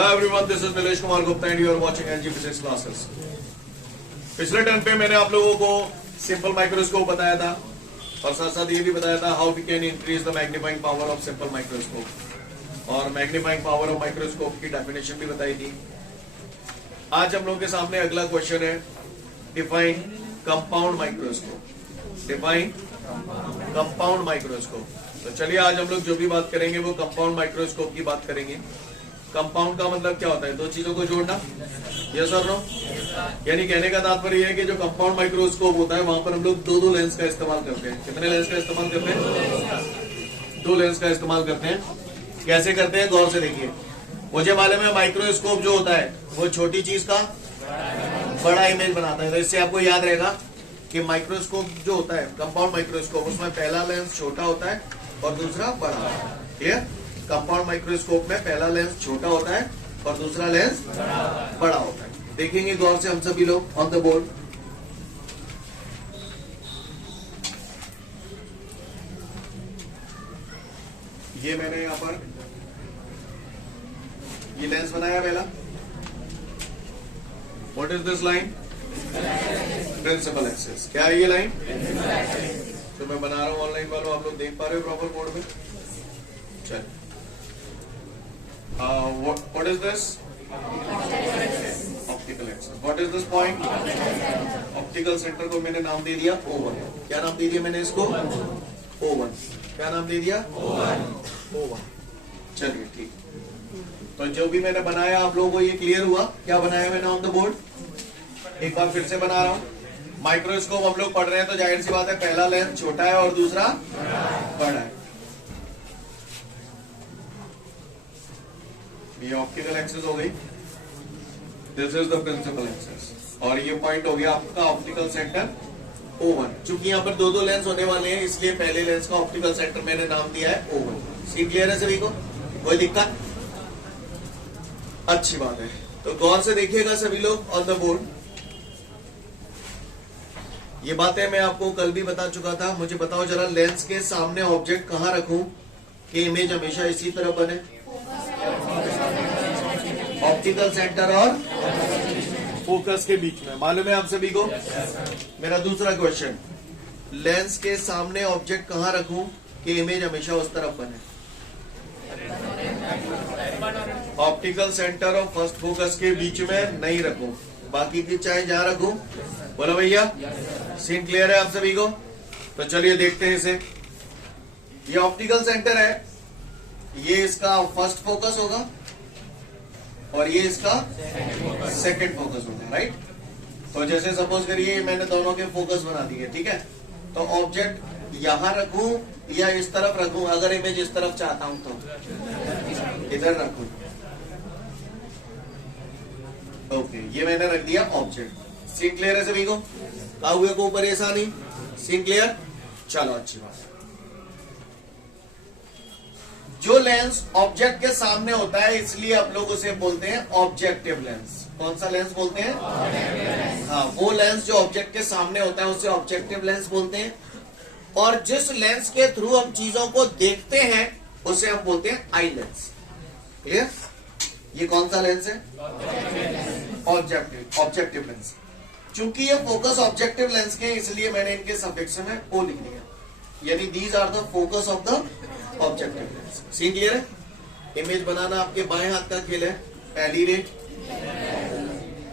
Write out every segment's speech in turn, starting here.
Hello everyone, this is Nilesh Kumar Gupta and you are watching NG Physics Classes. पिछले turn पे मैंने आप लोगों को सिंपल माइक्रोस्कोप बताया था और साथ साथ ये भी बताया था how we can increase the magnifying power of simple microscope और मैग्नीफाइंग पावर ऑफ माइक्रोस्कोप की डेफिनेशन भी बताई थी। आज हम लोगों के सामने अगला क्वेश्चन है define compound microscope. Define compound microscope. तो चलिए आज हम लोग जो भी बात करेंगे वो कंपाउंड माइक्रोस्कोप की बात करेंगे। कंपाउंड का मतलब क्या होता है? दो चीजों को जोड़ना। यस और नो? यानी कहने का तात्पर्य है कि जो कंपाउंड माइक्रोस्कोप होता है वहां पर हम लोग दो लेंस का इस्तेमाल करते हैं। कितने लेंस का इस्तेमाल करते हैं? दो लेंस का इस्तेमाल करते हैं। कैसे करते हैं गौर से देखिए। मुझे मालूम है माइक्रोस्कोप जो होता है वो छोटी चीज का बड़ा इमेज बनाता है। तो इससे आपको याद रहेगा कि माइक्रोस्कोप जो होता है कंपाउंड माइक्रोस्कोप उसमें पहला लेंस छोटा होता है और दूसरा बड़ा होता है। क्लियर? कंपाउंड माइक्रोस्कोप में पहला लेंस छोटा होता है और दूसरा लेंस बड़ा होता है। देखेंगे गौर से हम सभी लोग ऑन द बोर्ड। ये मैंने यहां पर ये लेंस बनाया पहला। What is this line? Principal axis. क्या है ये लाइन? तो मैं बना रहा हूं ऑनलाइन वालों, आप लोग देख पा रहे हो प्रॉपर बोर्ड में? चलिए what is this? Optical axis. what is this point? Optical centre को मैंने नाम दे दिया O1। क्या नाम दे दिया मैंने इसको? O1। क्या नाम दे दिया? O1। चलिए ठीक। तो जो भी मैंने बनाया आप लोगों को ये क्लियर हुआ? क्या बनाया मैंने ऑन द बोर्ड? एक बार फिर से बना रहा हूं। माइक्रोस्कोप हम लोग पढ़ रहे हैं तो जाहिर सी बात है पहला लेंस छोटा है और दूसरा बड़ा है। ये ऑप्टिकल एक्सिस हो गई। This is the principal axis और ये पॉइंट हो गया आपका ऑप्टिकल सेंटर O1। चूंकि यहाँ पर दो लेंस होने वाले हैं इसलिए पहले लेंस का ऑप्टिकल सेंटर मैंने नाम दिया है O1। सी क्लियर है सभी को? कोई दिक्कत? अच्छी बात है। तो गौर से देखिएगा सभी लोग ऑन द बोर्ड। ये बातें मैं आपको कल भी बता चुका था। मुझे बताओ जरा लेंस के सामने ऑब्जेक्ट कहां रखूं कि इमेज हमेशा इसी तरह बने? ऑप्टिकल सेंटर और फोकस के बीच में। मालूम है आप सभी को? मेरा दूसरा क्वेश्चन, लेंस के सामने ऑब्जेक्ट कहां रखूं कि इमेज हमेशा उस तरफ बने? ऑप्टिकल सेंटर और फर्स्ट फोकस के बीच में नहीं रखूं, बाकी की चाहे जहां रखूं। बोलो भैया, सीन क्लियर है आप सभी को? तो चलिए देखते हैं इसे। ये ऑप्टिकल सेंटर है, ये इसका फर्स्ट फोकस होगा और ये इसका सेकंड फोकस होगा, राइट? तो जैसे सपोज करिए मैंने दोनों के फोकस बना दिए, ठीक है? तो ऑब्जेक्ट यहां रखूं या इस तरफ रखूं? अगर इमेज इस तरफ चाहता हूं तो इधर रखूं। ओके, ये मैंने रख दिया ऑब्जेक्ट। सीन क्लियर है सभी को? हुए को परेशानी? Scene clear? चलो अच्छी बात है। जो लेंस ऑब्जेक्ट के सामने होता है इसलिए आप लोग उसे बोलते हैं ऑब्जेक्टिव लेंस। कौन सा लेंस बोलते हैं? हाँ, वो लेंस जो ऑब्जेक्ट के सामने होता है उसे ऑब्जेक्टिव लेंस बोलते हैं। और जिस लेंस के थ्रू हम चीजों को देखते हैं उसे हम बोलते हैं आई लेंस। क्लियर? ये कौन सा लेंस है? Objective lens. चूंकि ये फोकस ऑब्जेक्टिव लेंस के इसलिए मैंने इनके सफिक्स में ओ लिख दिया, यानी these are the focus of the objective lens. Scene clear है? इमेज बनाना आपके बाएं हाथ का खेल है। पहली रे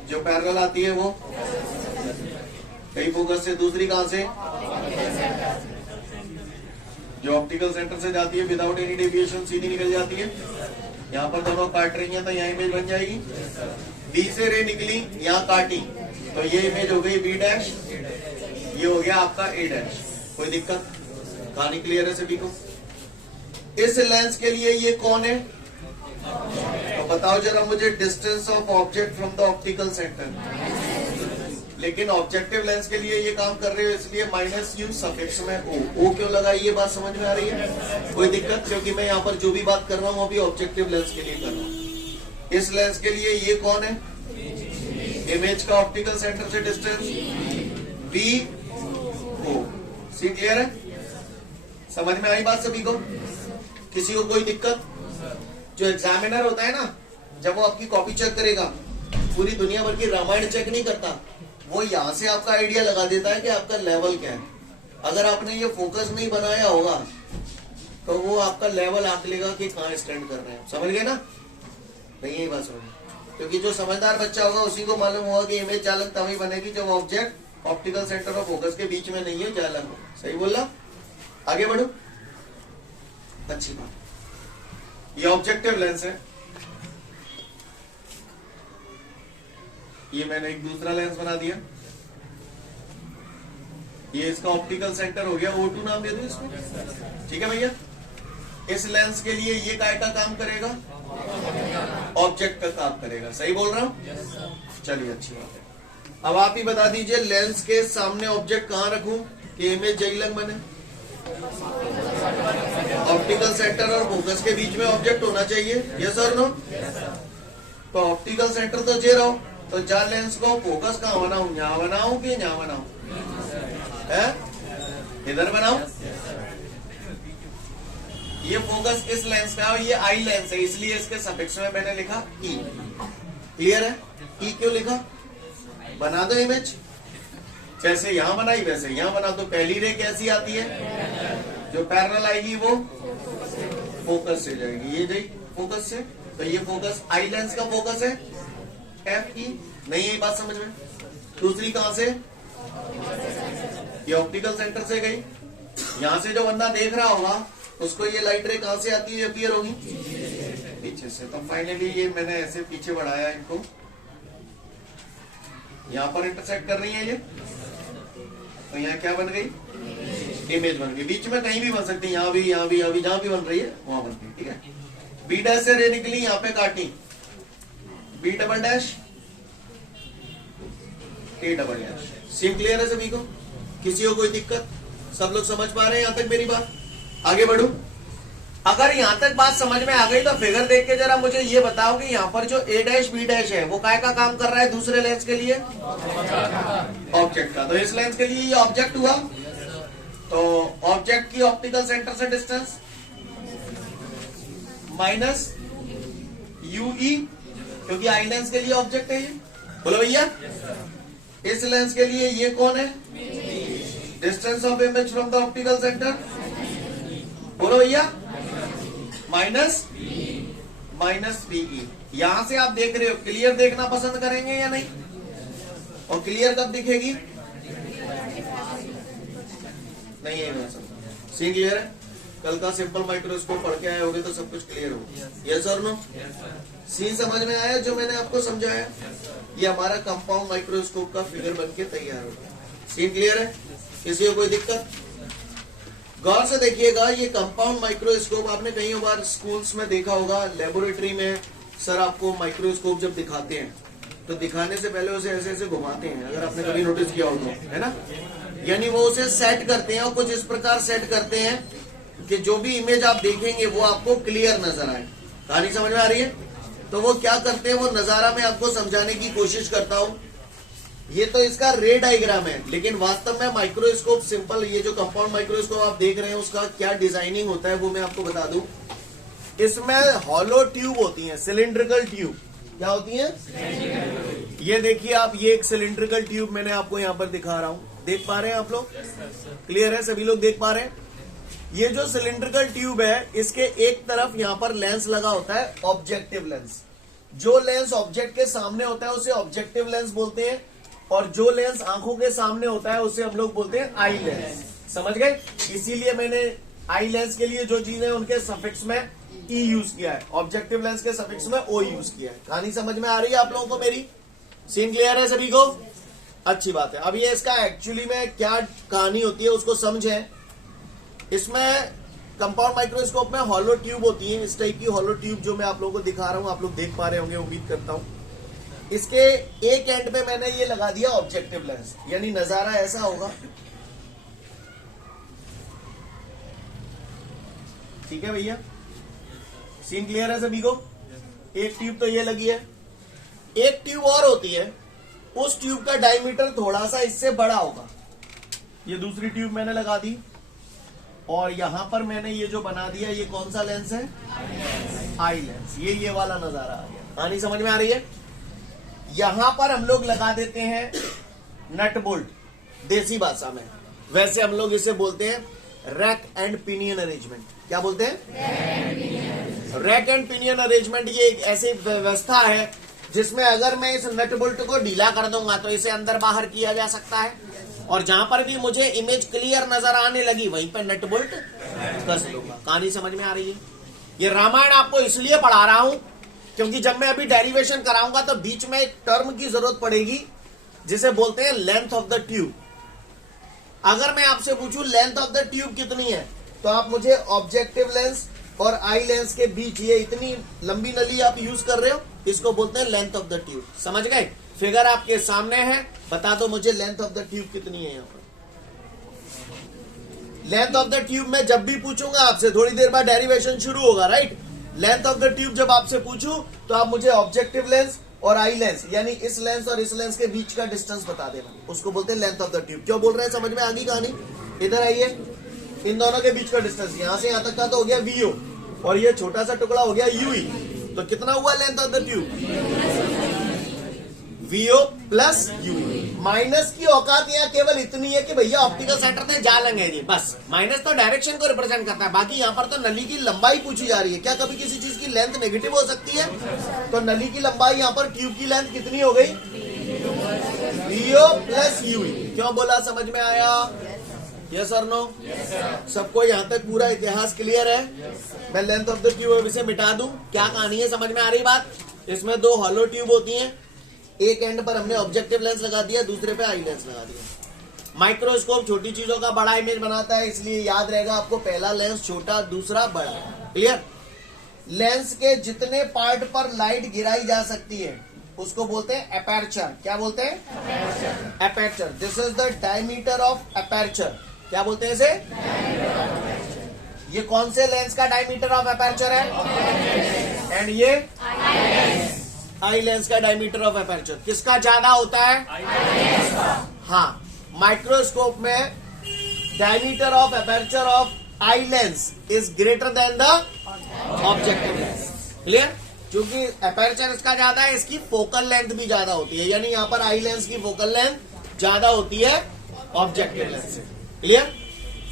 जो पैरेलल आती है वो कई फोकस से, दूसरी कहां से? जो ऑप्टिकल सेंटर से जाती है विदाउट एनी डेविएशन सीधी निकल जाती है। यहाँ पर दोनों काट रही हैं तो यहाँ इमेज बन जाएगी। बी से रे निकली, यहाँ काटी तो ये इमेज हो गई बी डैश, ये हो गया आपका ए डैश। कोई दिक्कत? कहानी क्लियर है सभी को? इस लेंस के लिए ये कौन है? तो बताओ जरा मुझे distance of object from the optical centre. लेकिन ऑब्जेक्टिव लेंस के लिए ये काम कर रहे हो इसलिए माइनस यू सफिक्स में ओ क्यों लगाई? ये बात समझ में आ रही है? कोई दिक्कत? क्योंकि मैं यहाँ पर जो भी बात कर रहा हूँ अभी ऑब्जेक्टिव लेंस के लिए कर रहा हूँ। इस लेंस के लिए ये कौन है? इमेज का ऑप्टिकल सेंटर से डिस्टेंस बी ओ। सी क्लियर है? समझ में आई बात सभी को? किसी को कोई दिक्कत? जो एग्जामिनर होता है ना जब वो आपकी कॉपी चेक करेगा, पूरी दुनिया भर की रामायण चेक नहीं करता, वो यहाँ से आपका आइडिया लगा देता है कि आपका लेवल क्या है। अगर आपने ये फोकस नहीं बनाया होगा तो वो आपका लेवल आंक लेगा कि कहाँ स्टैंड कर रहे हैं। समझ गए ना? नहीं यही बात समझ, क्योंकि जो समझदार बच्चा होगा उसी को मालूम होगा कि इमेज चालन तभी बनेगी जब ऑब्जेक्ट ऑप्टिकल सेंटर और फोकस के बीच में नहीं है, चालन हो। सही बोला? आगे बढ़ो। अच्छी बात। ये ऑब्जेक्टिव लेंस है, ये मैंने एक दूसरा लेंस बना दिया। ये इसका ऑप्टिकल सेंटर हो गया, O2 नाम दे दो इसमें। ठीक है भैया? इस लेंस के लिए ये काय का काम करेगा? ऑब्जेक्ट का काम करेगा। सही बोल रहा हूं? चलिए अच्छी बात है। अब आप ही बता दीजिए, लेंस के सामने ऑब्जेक्ट कहां रखूं कि इमेज जईलंग बने? ऑप्टिकल सेंटर और फोकस के बीच में ऑब्जेक्ट होना चाहिए। यस और नो? तो ऑप्टिकल सेंटर तो जे रहो, तो जा लेंस को फोकस कहां बनाऊं? यहां बनाऊं कि यहां बनाऊं? इधर बनाऊं? ये फोकस इस लेंस का है, ये आई लेंस है, इसलिए इसके सफिक्स में मैंने लिखा ई। क्लियर है? ई क्यों लिखा? बना दो इमेज, जैसे यहां बनाई वैसे यहां बना दो। पहली रे कैसी आती है? जो पैरेलल आएगी वो फोकस से जाएगी, ये जाएगी फोकस से। तो ये फोकस आई लेंस का फोकस है, एफ ई। नहीं यही बात समझ में? दूसरी कहां से? ये ऑप्टिकल सेंटर से गई। यहां से जो बंदा देख रहा होगा उसको ये लाइट रे कहां से आती है, अपीयर होगी? पीछे से। तो फाइनली ये मैंने ऐसे पीछे बढ़ाया इनको, यहां पर इंटरसेक्ट कर रही है ये, तो यहाँ क्या बन गई? इमेज बन गई। बीच में कहीं भी बन सकती है, यहाँ भी, यहाँ भी, यहाँ भी, जहां भी बन रही है वहां बन गई। ठीक है? बी डैश से रे निकली, यहाँ पे काटी, B double dash, A double dash. Scene clear है सभी को? किसी को कोई दिक्कत? सब लोग समझ पा रहे हैं यहां तक मेरी बात? आगे बढ़ू। अगर यहां तक बात समझ में आ गई तो फिगर देख के जरा मुझे ये बताओ कि यहाँ पर जो ए डैश बी डैश है वो काय का काम कर रहा है दूसरे लेंस के लिए? ऑब्जेक्ट का। तो इस लेंस के लिए ये ऑब्जेक्ट हुआ, तो ऑब्जेक्ट की ऑप्टिकल सेंटर से डिस्टेंस माइनस यूई, क्योंकि आई लेंस के लिए ऑब्जेक्ट है ये। बोलो भैया। इस लेंस के लिए ये कौन है? Distance of image from the optical centre. बोलो भैया। Minus P E. यहां से आप देख रहे हो, क्लियर देखना पसंद करेंगे या नहीं? और क्लियर कब दिखेगी? नहीं है सीन क्लियर है? कल का सिंपल माइक्रोस्कोप पढ़ के आए होगे तो सब कुछ क्लियर होगा। यस और नो? सीन समझ में आया जो मैंने आपको समझाया? ये हमारा कंपाउंड माइक्रोस्कोप का फिगर बन के तैयार होगा। सीन क्लियर है? किसी को कोई दिक्कत? गौर से देखिएगा, ये कंपाउंड माइक्रोस्कोप आपने कई बार स्कूल्स में देखा होगा, लेबोरेटरी में सर आपको माइक्रोस्कोप जब दिखाते हैं तो दिखाने से पहले उसे ऐसे ऐसे घुमाते हैं, अगर आपने कभी नोटिस किया हो तो, है ना? यानी वो उसे सेट करते हैं और कुछ इस प्रकार सेट करते हैं कि जो भी इमेज आप देखेंगे वो आपको क्लियर नजर आए। कहानी समझ में आ रही है? तो वो क्या करते हैं, वो नजारा मैं आपको समझाने की कोशिश करता हूं। ये तो इसका रे डायग्राम है, लेकिन वास्तव में माइक्रोस्कोप सिंपल, ये जो कंपाउंड माइक्रोस्कोप आप देख रहे हैं उसका क्या डिजाइनिंग होता है वो मैं आपको बता दूं। इसमें हॉलो ट्यूब होती है, सिलिंड्रिकल ट्यूब। क्या होती है? ये देखिए आप, ये एक सिलिंड्रिकल ट्यूब मैंने आपको यहाँ पर दिखा रहा हूँ। देख पा रहे हैं आप लोग? क्लियर है? सभी लोग देख पा रहे हैं? ये जो सिलिंड्रिकल ट्यूब है, इसके एक तरफ यहाँ पर लेंस लगा होता है, ऑब्जेक्टिव लेंस। जो लेंस ऑब्जेक्ट के सामने होता है उसे ऑब्जेक्टिव लेंस बोलते हैं, और जो लेंस आंखों के सामने होता है उसे हम लोग बोलते हैं आई लेंस। समझ गए? इसीलिए मैंने आई लेंस के लिए जो चीज है उनके सफिक्स में ई यूज किया है, ऑब्जेक्टिव लेंस के सफिक्स में ओ यूज किया है। कहानी समझ में आ रही है आप लोगों को मेरी? सीन क्लियर है सभी को? अच्छी बात है। अब ये इसका एक्चुअली में क्या कहानी होती है उसको समझें। इसमें कंपाउंड माइक्रोस्कोप में हॉलो ट्यूब होती है, इस टाइप की हॉलो ट्यूब जो मैं आप लोगों को दिखा रहा हूं, आप लोग देख पा रहे होंगे उम्मीद करता हूं। इसके एक एंड पे मैंने ये लगा दिया ऑब्जेक्टिव लेंस, यानी नजारा ऐसा होगा। ठीक है भैया? सीन क्लियर है सभी को? एक ट्यूब तो ये लगी है, एक ट्यूब और होती है, उस ट्यूब का डायमीटर थोड़ा सा इससे बड़ा होगा। ये दूसरी ट्यूब मैंने लगा दी, और यहां पर मैंने ये जो बना दिया, ये कौन सा लेंस है? Eye lens. ये वाला नजारा आ गया। कहानी समझ में आ रही है? यहां पर हम लोग लगा देते हैं नट बोल्ट, देसी भाषा में। वैसे हम लोग इसे बोलते हैं रैक एंड पिनियन अरेंजमेंट। क्या बोलते हैं? Rack and pinion arrangement. ये एक ऐसी व्यवस्था है जिसमें अगर मैं इस नट बोल्ट को ढीला कर दूंगा तो इसे अंदर बाहर किया जा सकता है, और जहां पर भी मुझे इमेज क्लियर नजर आने लगी वहीं पर नट बोल्ट कस लूंगा। कहानी समझ में आ रही है? ये रामायण आपको इसलिए पढ़ा रहा हूं क्योंकि जब मैं अभी डेरिवेशन कराऊंगा तो बीच में एक टर्म की जरूरत पड़ेगी जिसे बोलते हैं लेंथ ऑफ द ट्यूब। अगर मैं आपसे पूछूं लेंथ ऑफ द ट्यूब कितनी है, तो आप मुझे ऑब्जेक्टिव लेंस और आई लेंस के बीच ये इतनी लंबी नली आप यूज कर रहे हो, इसको बोलते हैं लेंथ ऑफ द ट्यूब। समझ गए? फिगर आपके सामने है, बता दो मुझे लेंथ ऑफ द ट्यूब कितनी है। यहाँ पर लेंथ ऑफ द ट्यूब में जब भी पूछूंगा आपसे, थोड़ी देर बाद डेरिवेशन शुरू होगा, right? Length of the tube जब आपसे पूछूं तो आप मुझे ऑब्जेक्टिव लेंस और आई लेंस यानी इस लेंस और इस लेंस के बीच का डिस्टेंस बता देना, उसको बोलते हैं लेंथ ऑफ द ट्यूब। क्यों बोल रहे हैं? समझ में आ गई कहानी? इधर आइए, इन दोनों के बीच का डिस्टेंस यहां से यहां तक का तो हो गया वीओ, और ये छोटा सा टुकड़ा हो गया यूई। तो कितना हुआ length of the tube? V O plus U E. Minus की औकात यहाँ केवल इतनी है कि भैया ऑप्टिकल सेंटर में जा लेंगे जी, बस। माइनस तो डायरेक्शन को रिप्रेजेंट करता है, बाकी यहाँ पर तो नली की लंबाई पूछी जा रही है। क्या कभी किसी चीज की लेंथ नेगेटिव हो सकती है? तो नली की लंबाई यहाँ पर ट्यूब की लेंथ कितनी हो गई? V O plus U E. क्यों बोला? समझ में आया? यस और नो? सबको यहाँ तक पूरा इतिहास क्लियर है? मैं लेंथ ऑफ द ट्यूब इसे मिटा दूं? क्या कहानी है? समझ में आ रही बात? इसमें दो हॉलो ट्यूब होती हैं, एक एंड पर हमने ऑब्जेक्टिव लेंस लगा दिया, दूसरे पे आई लेंस लगा दिया। माइक्रोस्कोप छोटी चीजों का बड़ा इमेज बनाता है, इसलिए याद रहेगा आपको, पहला लेंस छोटा, दूसरा बड़ा। क्लियर? लेंस के जितने पार्ट पर लाइट गिराई जा सकती है उसको बोलते हैं एपर्चर। क्या बोलते हैं? Aperture. This is the diameter of aperture. क्या बोलते हैं इसे? ये कौन से लेंस का डायमीटर ऑफ एपर्चर है? एंड ये आई लेंस का डायमीटर ऑफ एपर्चर। किसका ज्यादा होता है? हाँ, माइक्रोस्कोप में diameter of aperture of eye lens is greater than the objective lens. Clear? क्योंकि एपर्चर इसका ज्यादा है, इसकी फोकल लेंथ भी ज्यादा होती है, यानी यहाँ पर आई लेंस की फोकल लेंथ ज्यादा होती है ऑब्जेक्टिव लेंस से। क्लियर?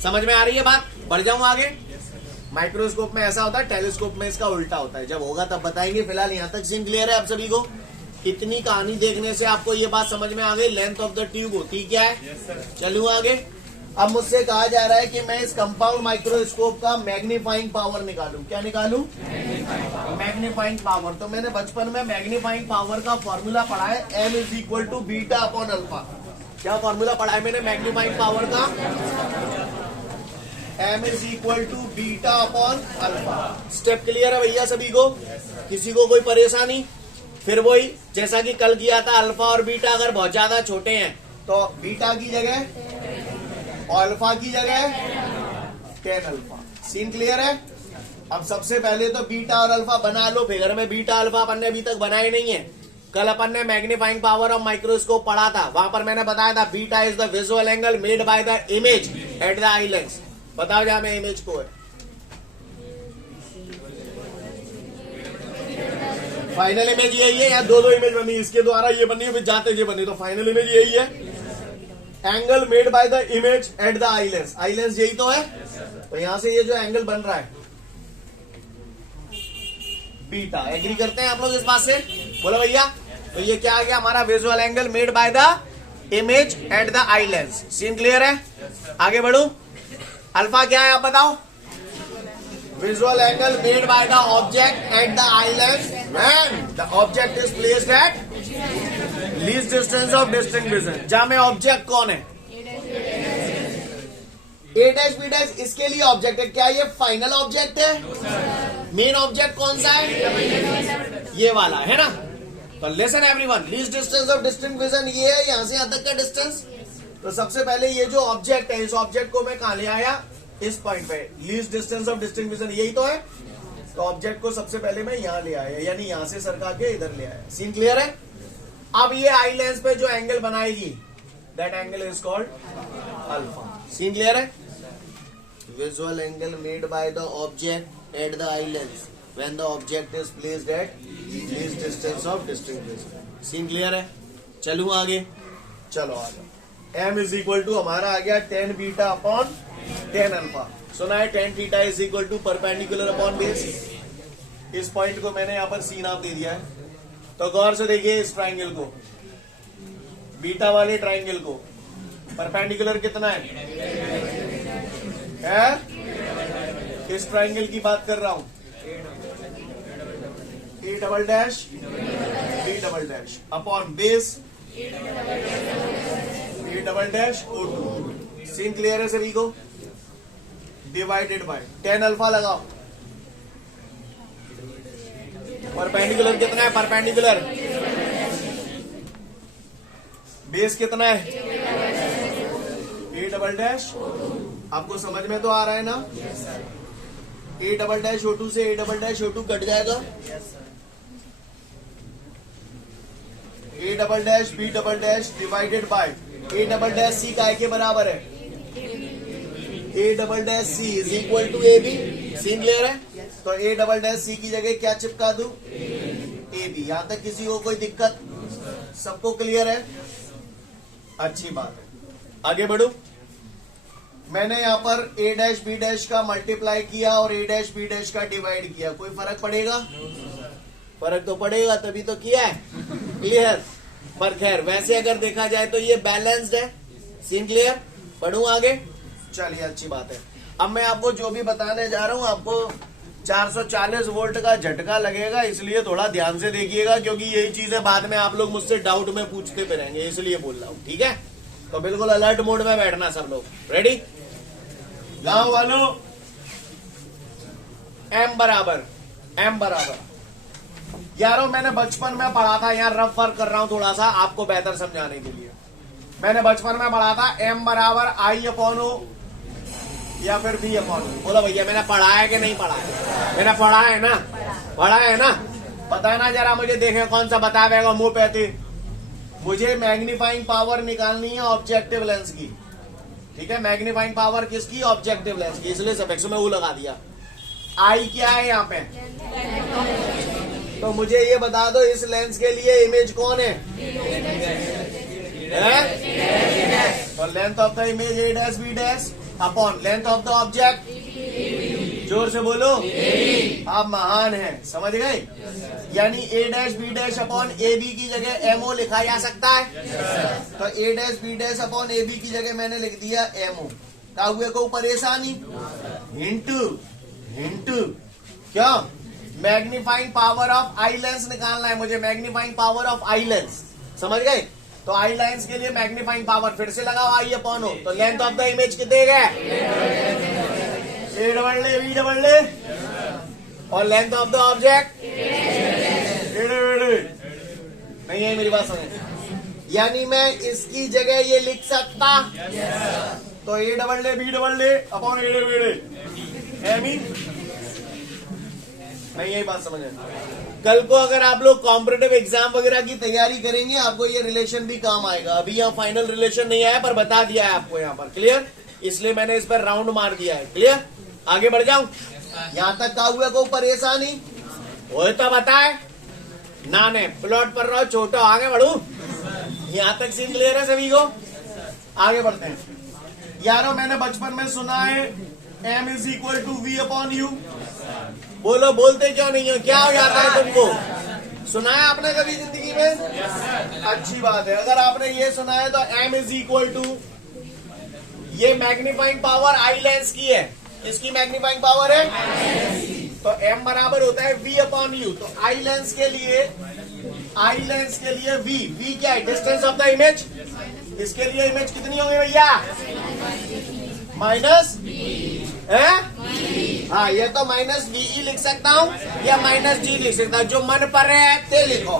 समझ में आ रही है बात? बढ़ जाऊं आगे? माइक्रोस्कोप में ऐसा होता है, टेलीस्कोप में इसका उल्टा होता है। जब होगा तब बताएंगे, फिलहाल यहाँ तक सीन क्लियर है आप सभी को? इतनी कहानी देखने से आपको ये बात समझ में आ गई लेंथ ऑफ द ट्यूब होती क्या है? चलूं आगे? अब मुझसे कहा जा रहा है कि मैं इस कंपाउंड माइक्रोस्कोप का मैग्नीफाइंग पावर निकालूं। क्या निकालूं? Magnifying power. तो मैंने बचपन में मैग्नीफाइंग पावर का फॉर्मूला पढ़ा है, m is equal to beta upon alpha. क्या फॉर्मूला पढ़ा है मैंने मैग्नीफाइंग पावर का? m is equal to beta upon alpha. Step clear है भैया सभी को? किसी को कोई परेशानी? फिर वही जैसा कि कल किया था, अल्फा और बीटा अगर बहुत ज्यादा छोटे हैं तो बीटा की जगह और अल्फा की जगह 10 अल्फा। सीन क्लियर है? अब सबसे पहले तो बीटा और अल्फा बना लो। फिगर में बीटा अल्फा अपन ने अभी तक बनाए नहीं है। कल अपन ने मैग्नीफाइंग पावर ऑफ माइक्रोस्कोप पढ़ा था, वहां पर मैंने बताया था beta is the visual angle made by the image at the eye lens. बताओ जहां मैं इमेज को है, फाइनल इमेज यही है या दो इमेज बनी, इसके द्वारा ये बनी फिर जाते ये बनी, तो फाइनल इमेज यही है, angle made by the image at the eye lens. Eye lens यही तो है। तो यहां से ये जो एंगल बन रहा है बीटा, एग्री करते हैं आप लोग इस बात से? बोलो भैया। तो ये क्या आ गया हमारा? Visual angle made by the image at the eye lens. Scene clear है? आगे बढ़ू? अल्फा क्या है आप बताओ? Visual angle made by the object at the eye lens when the object is placed at least distance of distinct vision. जहां में object कौन है? ए डैश बी डैश, इसके लिए ऑब्जेक्ट है। क्या ये फाइनल ऑब्जेक्ट है? मेन ऑब्जेक्ट कौन सा है? ये वाला है ना। तो listen everyone, least distance of distinct vision ये है, यहां से यहां तक का डिस्टेंस। तो सबसे पहले ये जो ऑब्जेक्ट है, इस ऑब्जेक्ट को मैं कहां ले आया? इस पॉइंट पे। Least distance of distinct vision यही तो है। तो ऑब्जेक्ट को सबसे पहले मैं यहां ले आया, यानी यहां से सरका के इधर ले आया। सीन क्लियर है? अब ये आई लेंस पे जो एंगल बनाएगी, that angle is called alpha. Scene clear है? visual angle made by the object at the eye lens when the object is placed at least distance of distinguish. Scene clear है? चलूं आगे? चलो आगे। m is equal to हमारा आ गया tan beta upon tan alpha. सुना है tan theta is equal to perpendicular upon base. इस पॉइंट को मैंने यहाँ पर सी नाम दे दिया है। तो गौर से देखिए इस ट्राइंगल को, बीटा वाले ट्राइंगल को परपेंडिकुलर कितना है? इस ट्राइंगल की बात कर रहा हूं। A double dash B double dash upon base A double dash O2। Scene clear है सभी को? डिवाइडेड बाय tan अल्फा लगाओ। परपेंडिकुलर कितना है? परपेंडिकुलर बेस कितना है? A double dash. आपको समझ में तो आ रहा है ना? ए डबल डैश O2 से ए डबल डैश O2 कट जाएगा। A double dash B double dash divided by A double dash C काय के बराबर है? A double dash C is equal to A B. Scene clear है? तो ए डबल डैश सी की जगह क्या चिपका दूं? A B. यहां तक किसी को कोई दिक्कत? सबको क्लियर है? अच्छी बात है। आगे बढ़ो। मैंने यहाँ पर ए डैश बी डैश का मल्टीप्लाई किया और ए डैश बी डैश का डिवाइड किया। कोई फर्क पड़ेगा? फर्क तो पड़ेगा, तभी तो किया है। क्लियर? पर खैर वैसे अगर देखा जाए तो ये बैलेंस्ड है। Scene clear? पढ़ूं आगे? चलिए अच्छी बात है। अब मैं आपको जो भी बताने जा रहा हूं आपको 440 वोल्ट का झटका लगेगा, इसलिए थोड़ा ध्यान से देखिएगा, क्योंकि यही चीजें बाद में आप लोग मुझसे डाउट में पूछते पे रहेंगे, इसलिए बोल रहा हूं। ठीक है? तो बिल्कुल अलर्ट मोड में बैठना सब लोग। रेडी? गांव वालों, m बराबर यारों मैंने बचपन में पढ़ा था, यार रफ वर्क कर रहा हूं थोड़ा सा आपको बेहतर समझाने के लिए। मैंने बचपन में पढ़ा था m बराबर I अपॉन O या फिर B अपॉन O। बोलो भैया मैंने पढ़ा है कि नहीं पढ़ा है? मैंने पढ़ा है ना? पढ़ा है ना? बताना जरा मुझे, देखे कौन सा बतावेगा मुंह पे। मुझे मैग्नीफाइंग पावर निकालनी है ऑब्जेक्टिव लेंस की। ठीक है? मैग्नीफाइंग पावर किसकी? ऑब्जेक्टिव लेंस की। इसलिए सफिक्स में वो लगा दिया। आई क्या है यहाँ पे? तो मुझे ये बता दो इस लेंस के लिए इमेज कौन है? तो length of the image A dash B dash upon length of the object. जोर से बोलो। आप महान हैं, समझ गए? यानी A dash B dash upon A B की जगह एमओ लिखा जा सकता है। तो A dash B dash upon A B की जगह मैंने लिख दिया एमओ। क्या हुए को परेशानी? हिंट क्या? Magnifying power of eye lens निकालना है मुझे। Magnifying power of eye lens, समझ गए? तो आई लेंस के लिए मैग्नीफाइंग पावर फिर से लगाओ आई अपॉन ओ। तो लेंथ ऑफ द इमेज कितने गए? ए डबल ले बी डबल ले और लेंथ ऑफ द ऑब्जेक्ट नहीं है। मेरी बात समझ? यानी मैं इसकी जगह ये लिख सकता। तो ए डबल ले बी डबल ले अपॉन ए एमी। नहीं यही बात समझ है? कल को अगर आप लोग कॉम्पिटिटिव एग्जाम वगैरह की तैयारी करेंगे आपको ये रिलेशन भी काम आएगा। अभी यहाँ फाइनल रिलेशन नहीं आया पर बता दिया है आपको यहाँ पर। क्लियर? इसलिए मैंने इस पर राउंड मार दिया है। क्लियर? आगे बढ़ जाऊं? यहाँ तक का हुआ को परेशानी हो तो बताए ना। ने प्लॉट पर रहो छोटा, आगे बढ़ू। यहाँ तक सीन क्लियर है सभी को? आगे बढ़ते हैं यारों। मैंने बचपन में सुना है m is equal to V upon U. बोलो बोलते क्यों नहीं हो? क्या हो जाता है तुमको? सुना है आपने कभी जिंदगी में? अच्छी बात है। अगर आपने ये सुना है तो m इज इक्वल टू, ये मैग्नीफाइंग पावर आई लेंस की है। इसकी मैग्नीफाइंग पावर है तो m बराबर होता है v अपॉन यू। तो आई लेंस के लिए v क्या है? Distance of the image. इसके लिए इमेज कितनी होगी भैया? माइनस है? हाँ, ये तो माइनस वी लिख सकता हूँ या माइनस डी लिख सकता हूँ, जो मन पर है ते लिखो।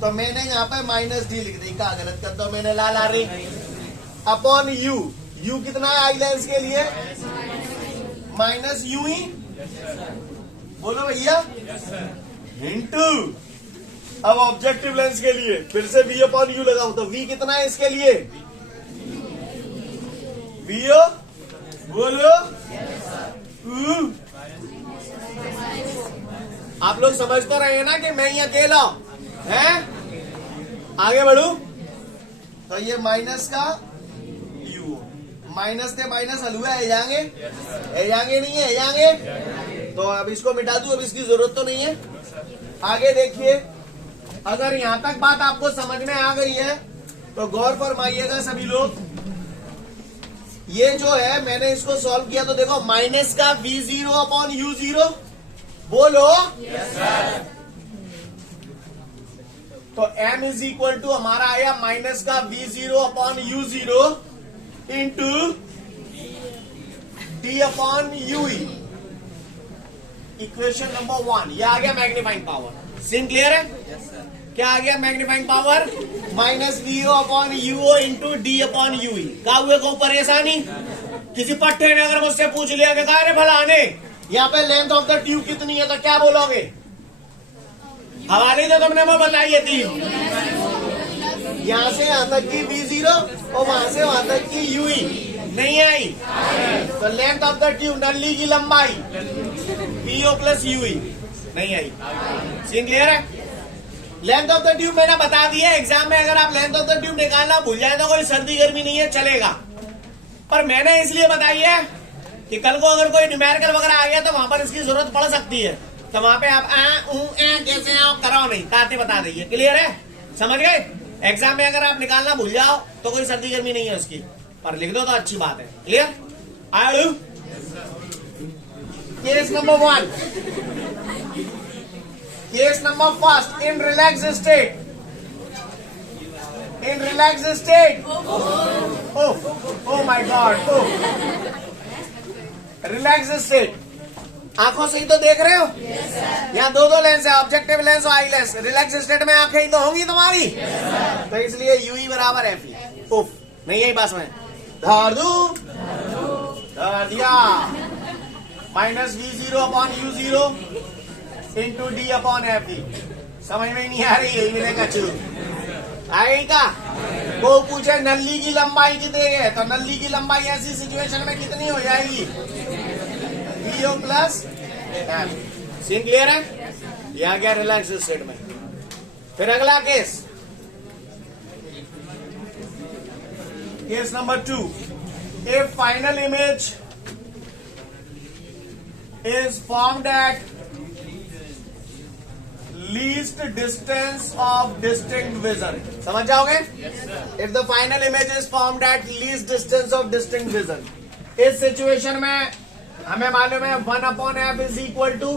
तो मैंने यहाँ पे माइनस डी लिख दी। क्या गलत कर दो मैंने? लाल आ रही अपॉन यू कितना है आई लेंस के लिए? माइनस यू ही। बोलो भैया। हिंट। अब ऑब्जेक्टिव लेंस के लिए फिर से वी अपॉन यू लगाऊ तो वी कितना है इसके लिए? वी बोलो आप लोग समझ तो रहे हैं ना कि मैं ही अकेला है। आगे बढ़ू तो ये माइनस का यू, माइनस से माइनस हलुआ है जाएंगे, नहीं है जाएंगे। तो अब इसको मिटा दूं, अब इसकी जरूरत तो नहीं है। आगे देखिए, अगर यहां तक बात आपको समझ में आ गई है तो गौर फरमाइएगा सभी लोग। ये जो है मैंने इसको सॉल्व किया तो देखो माइनस का v0 अपॉन u0, बोलो तो m इज इक्वल टू हमारा आया माइनस का v0 upon u0 into d upon ue। Equation number 1 ये आ गया मैग्नीफाइंग पावर। सीन क्लियर है? क्या आ गया magnifying power? Minus V O upon U O into D upon U E. का हुए को परेशानी? किसी पट्टे ने अगर मुझसे पूछ लिया कि अरे फलाने यहाँ पे लेंथ ऑफ द ट्यूब कितनी है तो क्या बोलोगे? हवाले तो तुमने वो बताई थी, यहाँ से यहाँ तक की v0 और वहां से वहां तक की यूई नहीं आई। तो लेंथ ऑफ द ट्यूब नली की लंबाई वीओ प्लस यूई नहीं आई। सीन क्लियर है? लेंथ ऑफ द ट्यूब मैंने बता दिया। एग्जाम में अगर आप लेंथ ऑफ द ट्यूब निकालना भूल जाए तो कोई सर्दी गर्मी नहीं है, चलेगा। पर मैंने इसलिए बताई है कि कल को अगर कोई न्यूमेरिकल वगैरह आ गया तो वहां पर इसकी जरूरत पड़ सकती है। तो वहां पे आप कैसे आओ कराओ नहीं, ताते बता देंगे। क्लियर है? समझ गए? एग्जाम में अगर आप निकालना भूल जाओ तो कोई सर्दी गर्मी नहीं है उसकी, पर लिख दो तो अच्छी बात है। क्लियर? आयु case number 1, case number first, in relax state, in relax state, oh my God, relax state. आंखों से ही तो देख रहे हो, यहाँ दो लेंस है, ऑब्जेक्टिव लेंस और आई लेंस। रिलैक्स स्टेट में आंखें ही तो होंगी तुम्हारी, तो इसलिए यूई बराबर एफ ई। उफ, नहीं यही पास में धार दू, धार दिया। Minus v0 upon u0 into D upon F E. समझ में नहीं आ रही है, मिलेगा चू आएगी का? वो पूछे नली की लंबाई कितनी है तो नली की लंबाई ऐसी सिचुएशन में कितनी हो जाएगी? V O plus F. Scene clear है? ये आ गया रिलैक्स स्टेट में। फिर अगला case, case number 2, a final image is formed at least distance of distinct vision. समझ जाओगे? If the final image is formed at least distance of distinct vision, इस सिचुएशन में हमें मालूम है 1/f is equal to,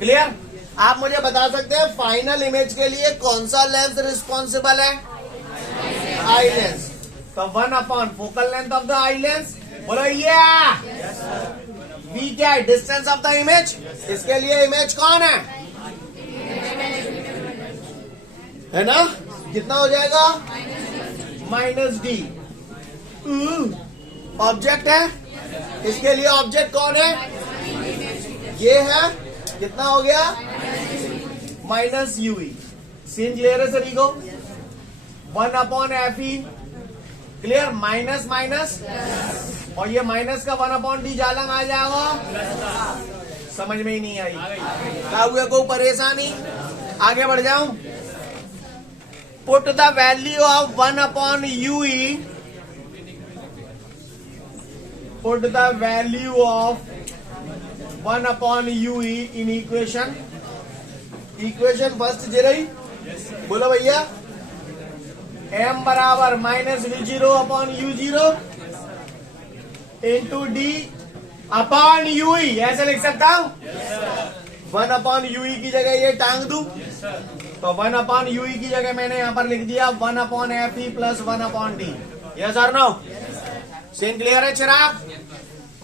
clear? आप मुझे बता सकते हैं फाइनल इमेज के लिए कौन सा लेंस रिस्पॉन्सिबल है? Eye lens. तो 1 focal length of the eye lens, बोलो ये वी क्या है? Distance of the image. इसके लिए इमेज कौन है ना? कितना हो जाएगा? Minus D. ऑब्जेक्ट है, इसके लिए ऑब्जेक्ट कौन है? ये है। कितना हो गया? Minus Yui. सीन क्लियर है सभी को? 1/fe clear? माइनस माइनस और ये माइनस का 1/d जालंग आ जाएगा। समझ में ही नहीं आई, क्या हुआ? कोई परेशानी? आगे बढ़ जाऊं। Put the value of 1/ue, put the value of 1/ue in equation. Equation first जे रही, बोलो भैया। m बराबर minus v0 upon u0 into D upon UE. ऐसे लिख सकता हूं? 1/ue की जगह ये टांग दूं तो 1/ue की जगह मैंने यहां पर लिख दिया 1/fe प्लस 1/d। यस और नो? सीन क्लियर है चिराग?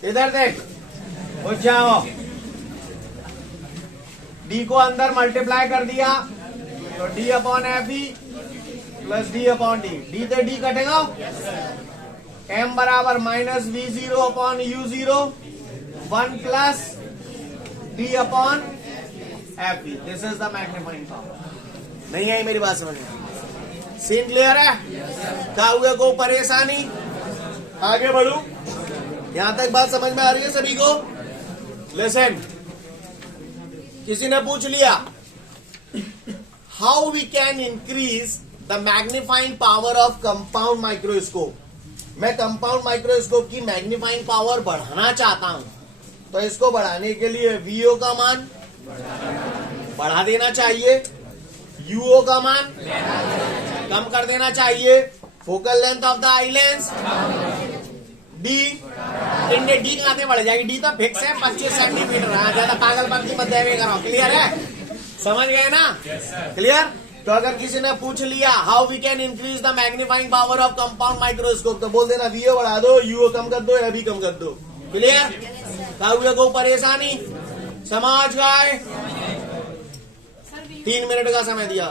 इधर देख, उठ जाओ। डी को अंदर मल्टीप्लाई कर दिया तो d/fe प्लस d/d। डी से डी कटेगा। m बराबर minus v0 upon u0 1 plus d/fe। This is the magnifying power. नहीं आई मेरी बात समझ में? सीन क्लियर है? क्या हुआ? को परेशानी? आगे बढ़ू? यहां तक बात समझ में आ रही है सभी को? लिसन, किसी ने पूछ लिया how we can increase the magnifying power of compound microscope. मैं कंपाउंड माइक्रोस्कोप की मैग्नीफाइंग पावर बढ़ाना चाहता हूं, तो इसको बढ़ाने के लिए वीओ का मान बढ़ा देना चाहिए, यूओ का मान कम कर देना चाहिए, focal length of the eye lens D इंडे डी कहां से बढ़ जाएगी, डी तो फिक्स है 25 सेंटीमीटर। ज्यादा पागलपंती मत देवे करो, क्लियर है, समझ गए ना, क्लियर। तो अगर किसी ने पूछ लिया how we can increase the magnifying power of compound microscope, तो बोल देना वीओ बढ़ा दो, यूओ कम कर दो या भी कम कर दो, क्लियर। काउया को परेशानी समझ गए। 3 मिनट का समय दिया,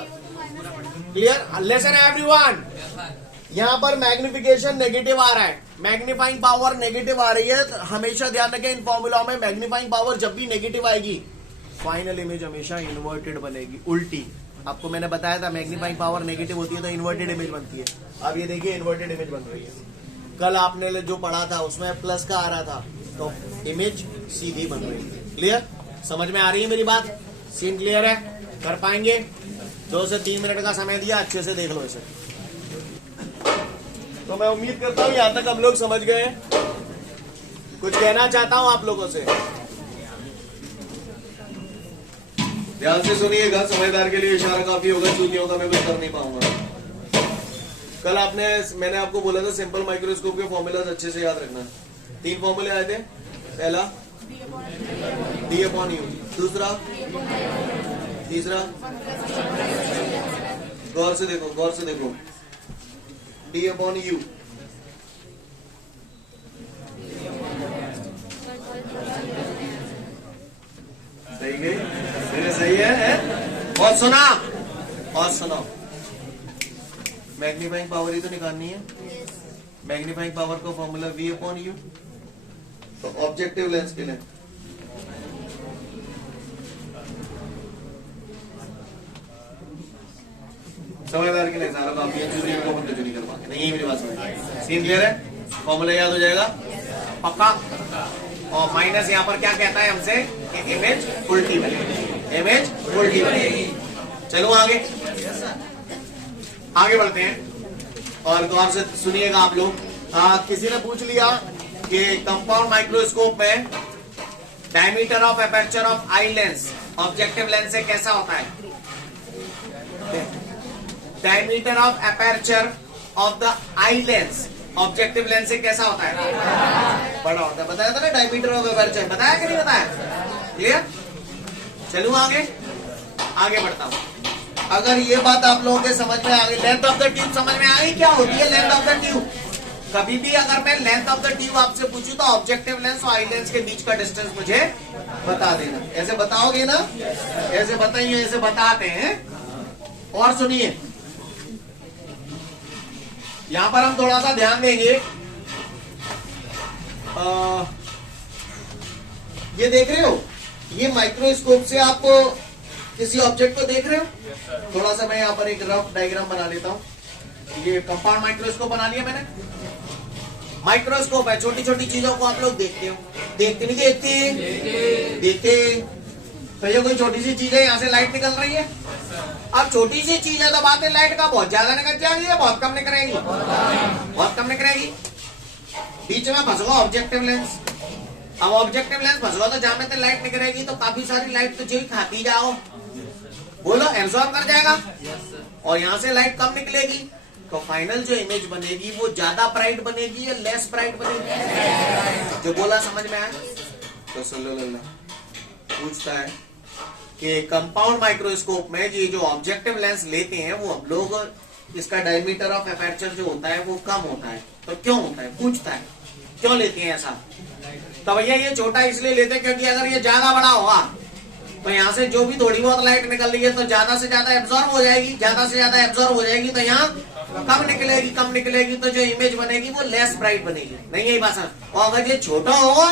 क्लियर। लेसन एवरीवन, यहाँ पर मैग्निफिकेशन नेगेटिव आ रहा है, मैग्नीफाइंग पावर नेगेटिव आ रही है, तो हमेशा ध्यान रखें इन फॉर्मूला में मैग्नीफाइंग पावर जब भी नेगेटिव आएगी फाइनल इमेज हमेशा इन्वर्टेड बनेगी, उल्टी। आपको मैंने बताया था मैग्नीफाइंग पावर नेगेटिव होती है तो इन्वर्टेड इमेज बनती है। अब ये देखिए इन्वर्टेड इमेज बन रही है। कल आपने जो पढ़ा था उसमें प्लस का आ रहा था, तो इमेज सीधी बन रही है, क्लियर। समझ में आ रही है मेरी बात, सीन क्लियर है, कर पाएंगे। 2 से 3 मिनट का समय दिया, अच्छे से देख लो इसे। तो मैं उम्मीद करता हूँ यहाँ तक हम लोग समझ गए। कुछ कहना चाहता हूँ आप लोगों से, ध्यान से सुनिएगा, समझदार के लिए इशारा काफी होगा, चूतियों का मैं कुछ कर नहीं पाऊंगा। कल मैंने आपको बोला था सिंपल माइक्रोस्कोप के फॉर्मूलाज अच्छे से याद रखना। 3 फॉर्मूले आए थे, पहला डी अपॉन यू, दूसरा, तीसरा, गौर से देखो, डी अपॉन यू, सही गई, मेरे सही है? और सुना, मैग्नीफाइंग पावर ही तो निकालनी है। मैग्नीफाइंग पावर का फॉर्मूला वी अपॉन यू, तो ऑब्जेक्टिव लेंस के लिए समझदार के लिए सारा काम चूतियों को बंद नहीं कर पाएंगे। नहीं, मेरी बात समझ, सीन क्लियर है, फॉर्मूला याद हो जाएगा पक्का। और माइनस यहाँ पर क्या कहता है हमसे कि इमेज उल्टी बनेगी, चलो आगे बढ़ते हैं और गौर से सुनिएगा आप लोग। किसी ने पूछ लिया कि कंपाउंड माइक्रोस्कोप में diameter of aperture of eye lens objective lens से कैसा होता है। Diameter of aperture of the eye lens objective lens से कैसा होता है, बड़ा होता है। बताया था ना डायमीटर ऑफ एपर्चर, बताया कि नहीं बताया, क्लियर। चलूं आगे बढ़ता हूं। अगर ये बात आप लोगों के समझ में आ गई, लेंथ ऑफ द ट्यूब समझ में आ गई, क्या होती है लेंथ ऑफ द ट्यूब। कभी भी अगर मैं लेंथ ऑफ द ट्यूब आपसे पूछूं तो ऑब्जेक्टिव लेंस और आई लेंस के बीच का डिस्टेंस मुझे बता देना। ऐसे बताओगे ना, ऐसे बताइए, ऐसे बताते हैं। और सुनिए, यहां पर हम थोड़ा सा ध्यान देंगे। ये देख रहे हो, ये माइक्रोस्कोप से आप किसी ऑब्जेक्ट को देख रहे हो। थोड़ा सा मैं यहाँ पर एक रफ डायग्राम बना लेता हूँ। ये कंपाउंड माइक्रोस्कोप बना लिया मैंने। माइक्रोस्कोप है, छोटी छोटी चीजों को आप लोग देखते हो, देखते नहीं देखते। तो ये कोई छोटी सी चीज है, यहाँ से लाइट निकल रही है। अब छोटी सी चीज है तो बात है लाइट का बहुत ज्यादा निकल जाएगी या बहुत कम निकलेगी, बहुत कम निकलेगी। बीच में फंस गया ऑब्जेक्टिव लेंस। अब ऑब्जेक्टिव लेंस फंस गया तो जहां में तो लाइट निकलेगी, तो काफी सारी लाइट तो जो खाती जाओ, बोलो एब्सॉर्ब कर जाएगा, और यहाँ से लाइट कम निकलेगी। तो फाइनल जो इमेज बनेगी वो ज्यादा ब्राइट बनेगी या लेस ब्राइट बनेगी। जो बोला समझ में आया। तो सल्लल्लाहु पूछता है कि कंपाउंड माइक्रोस्कोप में ये जो ऑब्जेक्टिव लेंस लेते हैं वो हम लोग इसका डायमीटर ऑफ एपर्चर जो होता है वो कम होता है, तो क्यों होता है, पूछता है क्यों लेते हैं ऐसा। तो भैया ये छोटा इसलिए लेते हैं क्योंकि अगर ये ज्यादा बड़ा होगा तो यहाँ से जो भी थोड़ी बहुत लाइट निकल रही है तो ज्यादा से ज्यादा एब्जॉर्ब हो जाएगी, ज्यादा से ज्यादा एब्जॉर्ब हो जाएगी, तो यहाँ कम निकलेगी, तो जो इमेज बनेगी वो लेस ब्राइट बनेगी। नहीं यही बात है। और अगर ये छोटा होगा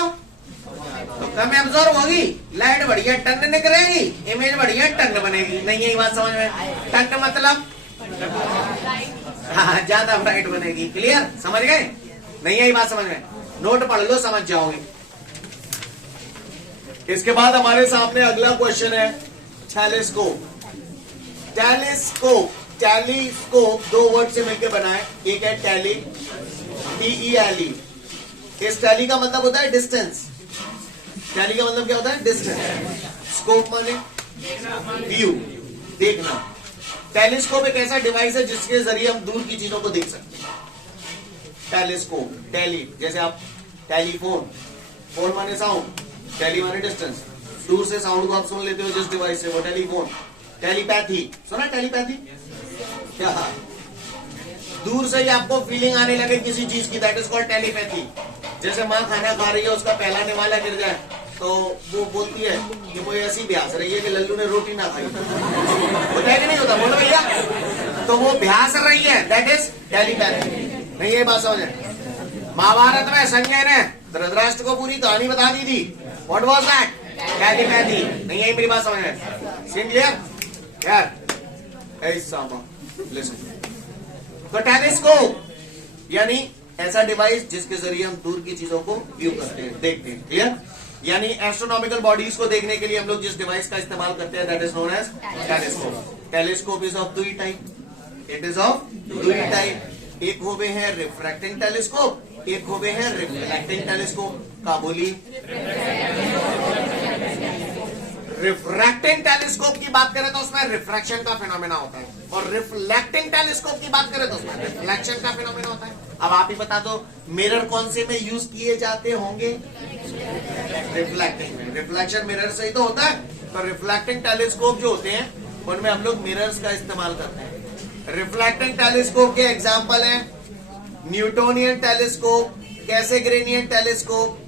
तो कम एब्जॉर्ब होगी, लाइट बढ़िया टन निकलेगी, इमेज बढ़िया टन बनेगी। नहीं यही बात समझ में। टन मतलब हाँ, ज्यादा ब्राइट बनेगी। क्लियर, समझ गए। नहीं यही बात समझ में। नोट पढ़ लो, समझ जाओगे। इसके बाद हमारे सामने अगला क्वेश्चन है टेलीस्कोप। टेलीस्कोप, टेलीस्कोप दो वर्ड से मिलकर बना है, एक है टेली, TELE। इस टेली का मतलब होता है डिस्टेंस। टेली का मतलब क्या होता है? डिस्टेंस। स्कोप माने व्यू, देखना। टेलीस्कोप एक ऐसा डिवाइस है जिसके जरिए हम दूर की चीजों को देख सकते हैं। टेलीस्कोप, टेली जैसे आप टेलीफोन, फोन माने साउंड, टेली माने डिस्टेंस, दूर से साउंड को आप सुन लेते हो जिस डिवाइस से, वो टेलीफोन। टेलीपैथी सुना? टेलीपैथी क्या? दूर से ही आपको फीलिंग आने लगे किसी चीज की, दैट इज कॉल्ड टेलीपैथी। जैसे माँ खाना खा रही है, उसका पहला निवाला गिर जाए तो वो बोलती है कि मुझे ऐसी भ्यास रही है कि लल्लू ने रोटी ना खाई। होता है कि नहीं होता? बोलो भैया। तो वो भ्यास रही है, दैट इज टेलीपैथी। नहीं ये बात समझ? महाभारत में संजय ने धृतराष्ट्र को पूरी कहानी बता दी थी, व्हाट वाज दैट? टेलीपैथी। नहीं यही मेरी बात समझ में? सीन क्लियर यार? ऐसा लिसन। तो टेलीस्कोप यानी ऐसा डिवाइस जिसके जरिए हम दूर की चीजों को व्यू करते हैं, देखते हैं। क्लियर? यानी एस्ट्रोनॉमिकल बॉडीज को देखने के लिए हम लोग जिस डिवाइस का इस्तेमाल करते हैं, that is known as telescope. Telescope is of दुई टाइप। इट इज ऑफ दुई टाइप। एक होवे है रिफ्रैक्टिंग टेलीस्कोप, एक होवे है रिफ्लेक्टिंग टेलीस्कोप। का बोली? रिफ्रैक्टिंग टेलीस्कोप की बात करें तो उसमें रिफ्रैक्शन का फिनोमेना होता है, और रिफ्लेक्टिंग टेलीस्कोप की बात करें तो उसमें रिफ्लेक्शन का फिनोमेना होता है। अब आप ही बता दो, मिरर कौन से में यूज किए जाते होंगे? रिफ्लेक्टिंग में। रिफ्लेक्शन मिरर से ही तो होता है। तो रिफ्लेक्टिंग टेलीस्कोप जो होते हैं उनमें हम लोग मिरर्स का इस्तेमाल करते हैं। रिफ्लेक्टिंग टेलीस्कोप के एग्जाम्पल हैं न्यूटोनियन टेलीस्कोप, कैसेग्रेनियन टेलीस्कोप।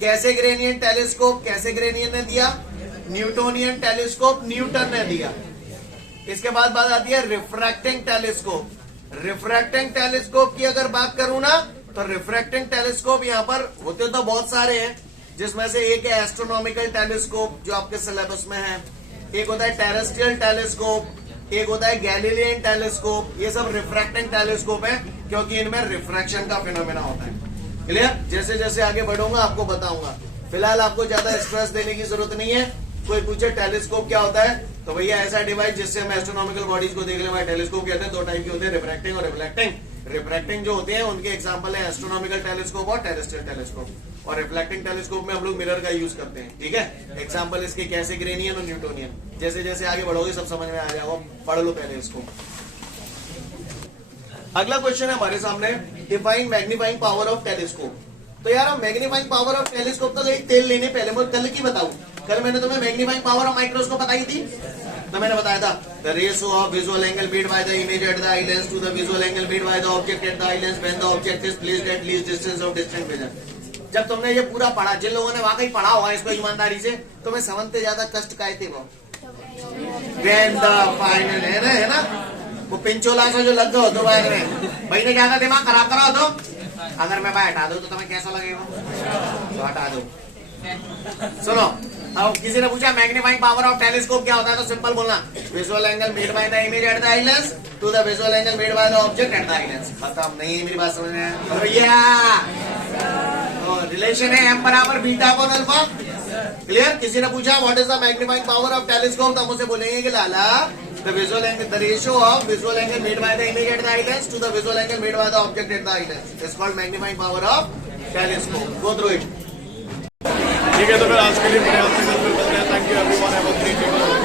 कैसेग्रेनियन टेलीस्कोप कैसेग्रेनियन ने दिया, न्यूटोनियन टेलीस्कोप न्यूटन ने दिया। इसके बाद बात आती है रिफ्रैक्टिंग टेलीस्कोप। रिफ्रैक्टिंग टेलीस्कोप की अगर बात करूं ना, तो रिफ्रैक्टिंग टेलीस्कोप यहां पर होते तो बहुत सारे हैं, जिसमें से एक है एस्ट्रोनॉमिकल टेलीस्कोप जो आपके सिलेबस में है, एक होता है टेरेस्ट्रियल टेलीस्कोप, एक होता है गैलीलियन टेलीस्कोप। ये सब रिफ्रैक्टिंग टेलीस्कोप है क्योंकि इनमें रिफ्रैक्शन का फिनोमेना होता है। क्लियर? जैसे जैसे आगे बढ़ूंगा आपको बताऊंगा। फिलहाल आपको ज्यादा स्ट्रेस देने की जरूरत नहीं है। कोई पूछे टेलीस्कोप क्या होता है, तो भैया ऐसा डिवाइस जिससे हम एस्ट्रोनॉमिकल बॉडीज को देख ले, टेलीस्कोप कहते हैं। दो टाइप के होते हैं, रिफ्रैक्टिंग और रिफ्लेक्टिंग। रिफ्रैक्टिंग जो होते हैं उनके एग्जांपल है एस्ट्रोनॉमिकल टेलीस्कोप और टेरेस्ट्रियल टेलीस्कोप। और रिफ्लेक्टिंग टेलीस्कोप में हम लोग मिरर का यूज करते हैं। ठीक है? एग्जांपल इसके कैसेग्रेनियन और न्यूटोनियन। जैसे जैसे आगे बढ़ोगे सब समझ में आ जाएगा, पढ़ लो पहले इसको। अगला क्वेश्चन है हमारे सामने, define magnifying power of telescope. तो यार हम मैग्नीफाइंग पावर ऑफ टेलीस्कोप तो गई तेल लेने, पहले मैं कल की बताऊं। कल मैंने तुम्हें मैग्नीफाइंग पावर ऑफ माइक्रोस्कोप बताई थी, तो मैंने बताया था the ratio of visual angle made by the image at the eye lens to the visual angle made by the object at the eye lens when the object is placed at least distance of distant vision. जब तुमने ये पूरा पढ़ा, जिन लोगों ने वाकई पढ़ा हुआ इसको ईमानदारी से, तुम्हें समझते ज्यादा कष्ट काय थे वो व्हेन द फाइनल है ना वो पिंचोला से जो लग गए हो तो बाद में भाई ने ज्यादा दिमाग खराब करा हो तो अगर मैं हटा दूं तो तुम्हें कैसा लगेगा? तो हटा दो। सुनो, अब किसी ने पूछा मैग्नीफाइंग पावर ऑफ टेलीस्कोप क्या होता है, तो सिंपल बोलना visual angle made by the image at the eye lens to the visual angle made by the object at the eye lens. खत्म। नहीं मेरी बात समझ में? तो रिलेशन है m बराबर बीटा अपॉन अल्फा। क्लियर? किसी ने पूछा what is the magnifying power of telescope, तो हम उसे बोलेंगे कि लाला the visual angle, the ratio of visual angle made by the image at the eye lens to the visual angle made by the object at the eye lens is called magnifying power of telescope. Go through it. ठीक है, तो फिर आज के लिए पर्याप्त है। Thank you everyone, have a great day.